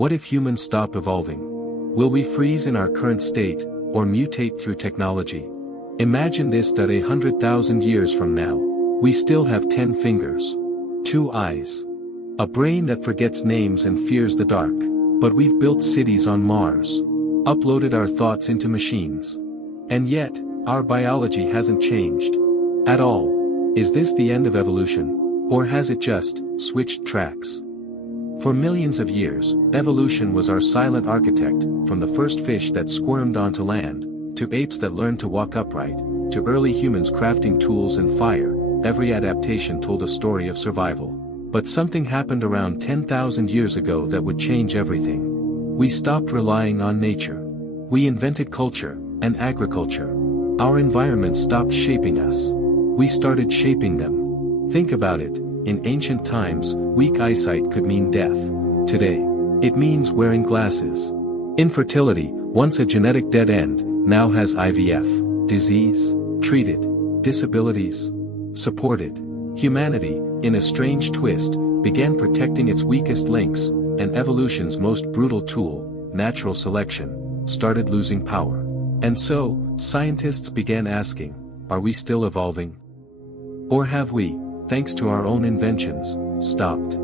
What if humans stop evolving? Will we freeze in our current state, or mutate through technology? Imagine this: that 100,000 years from now, we still have 10 fingers, 2 eyes, a brain that forgets names and fears the dark, but we've built cities on Mars, uploaded our thoughts into machines. And yet, our biology hasn't changed at all. Is this the end of evolution? Or has it just switched tracks? For millions of years, evolution was our silent architect, from the first fish that squirmed onto land, to apes that learned to walk upright, to early humans crafting tools and fire. Every adaptation told a story of survival. But something happened around 10,000 years ago that would change everything. We stopped relying on nature. We invented culture and agriculture. Our environment stopped shaping us. We started shaping them. Think about it: in ancient times, weak eyesight could mean death. Today, it means wearing glasses. Infertility, once a genetic dead end, now has IVF. Disease, treated. Disabilities, supported. Humanity, in a strange twist, began protecting its weakest links, and evolution's most brutal tool, natural selection, started losing power. And so, scientists began asking, are we still evolving? Or have we, thanks to our own inventions, stopped?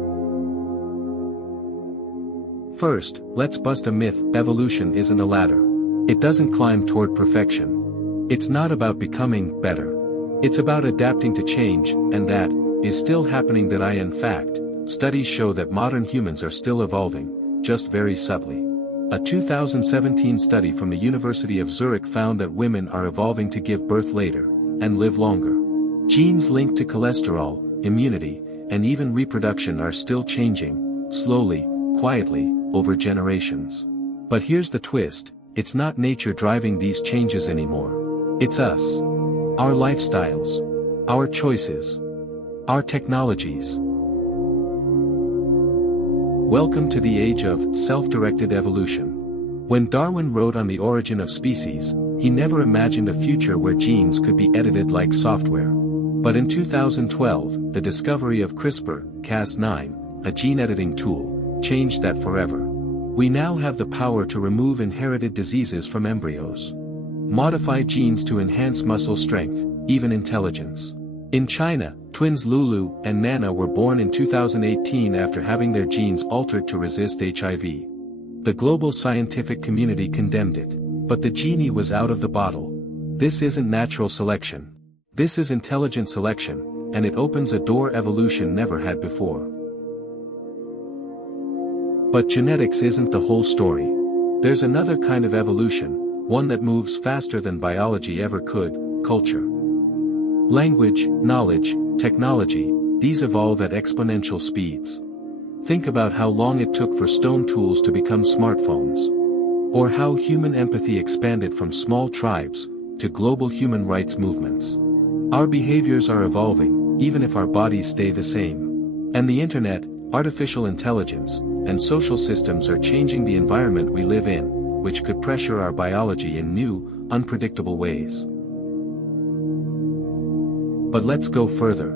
First, let's bust a myth: evolution isn't a ladder. It doesn't climb toward perfection. It's not about becoming better. It's about adapting to change, and that is still happening. In fact, studies show that modern humans are still evolving, just very subtly. A 2017 study from the University of Zurich found that women are evolving to give birth later, and live longer. Genes linked to cholesterol, immunity, and even reproduction are still changing, slowly, quietly, over generations. But here's the twist: it's not nature driving these changes anymore. It's us. Our lifestyles. Our choices. Our technologies. Welcome to the age of self-directed evolution. When Darwin wrote On the Origin of Species, he never imagined a future where genes could be edited like software. But in 2012, the discovery of CRISPR-Cas9, a gene editing tool, changed that forever. We now have the power to remove inherited diseases from embryos. Modify genes to enhance muscle strength, even intelligence. In China, twins Lulu and Nana were born in 2018 after having their genes altered to resist HIV. The global scientific community condemned it. But the genie was out of the bottle. This isn't natural selection. This is intelligent selection, and it opens a door evolution never had before. But genetics isn't the whole story. There's another kind of evolution, one that moves faster than biology ever could: culture. Language, knowledge, technology, these evolve at exponential speeds. Think about how long it took for stone tools to become smartphones. Or how human empathy expanded from small tribes to global human rights movements. Our behaviors are evolving, even if our bodies stay the same. And the internet, artificial intelligence, and social systems are changing the environment we live in, which could pressure our biology in new, unpredictable ways. But let's go further.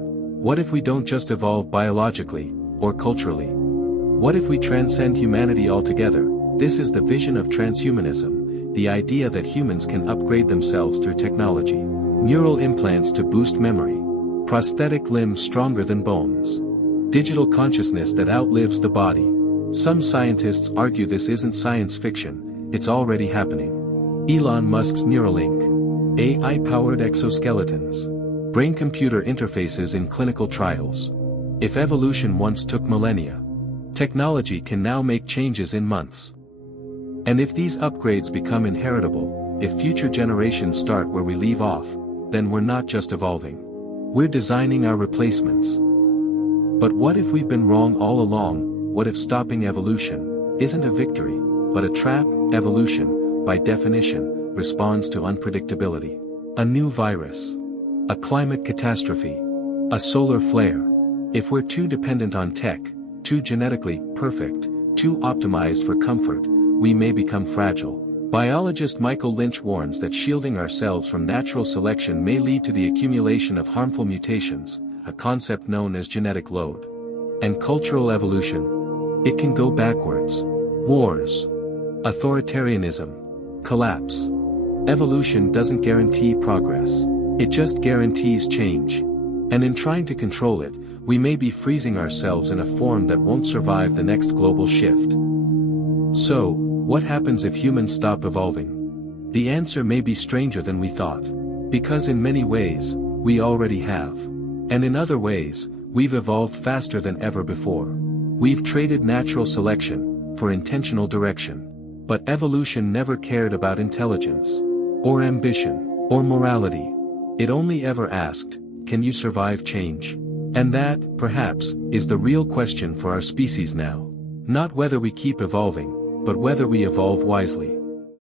What if we don't just evolve biologically, or culturally? What if we transcend humanity altogether? This is the vision of transhumanism, the idea that humans can upgrade themselves through technology. Neural implants to boost memory. Prosthetic limbs stronger than bones. Digital consciousness that outlives the body. Some scientists argue this isn't science fiction, it's already happening. Elon Musk's Neuralink. AI-powered exoskeletons. Brain-computer interfaces in clinical trials. If evolution once took millennia, technology can now make changes in months. And if these upgrades become inheritable, if future generations start where we leave off, then we're not just evolving. We're designing our replacements. But what if we've been wrong all along? What if stopping evolution isn't a victory, but a trap? Evolution, by definition, responds to unpredictability. A new virus. A climate catastrophe. A solar flare. If we're too dependent on tech, too genetically perfect, too optimized for comfort, we may become fragile. Biologist Michael Lynch warns that shielding ourselves from natural selection may lead to the accumulation of harmful mutations, a concept known as genetic load. And cultural evolution? It can go backwards. Wars. Authoritarianism. Collapse. Evolution doesn't guarantee progress. It just guarantees change. And in trying to control it, we may be freezing ourselves in a form that won't survive the next global shift. So, what happens if humans stop evolving? The answer may be stranger than we thought. Because in many ways, we already have. And in other ways, we've evolved faster than ever before. We've traded natural selection for intentional direction. But evolution never cared about intelligence, or ambition, or morality. It only ever asked, can you survive change? And that, perhaps, is the real question for our species now. Not whether we keep evolving, but whether we evolve wisely.